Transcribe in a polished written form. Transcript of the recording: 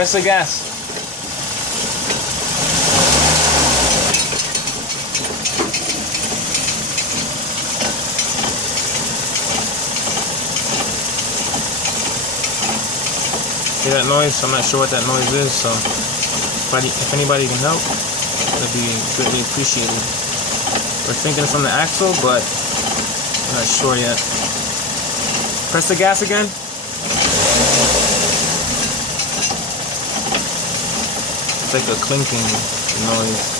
Press the gas. See that noise? I'm not sure what that noise is, so if anybody can help, that'd be greatly appreciated. We're thinking it's on the axle, but I'm not sure yet. Press the gas again. It's like a clinking noise.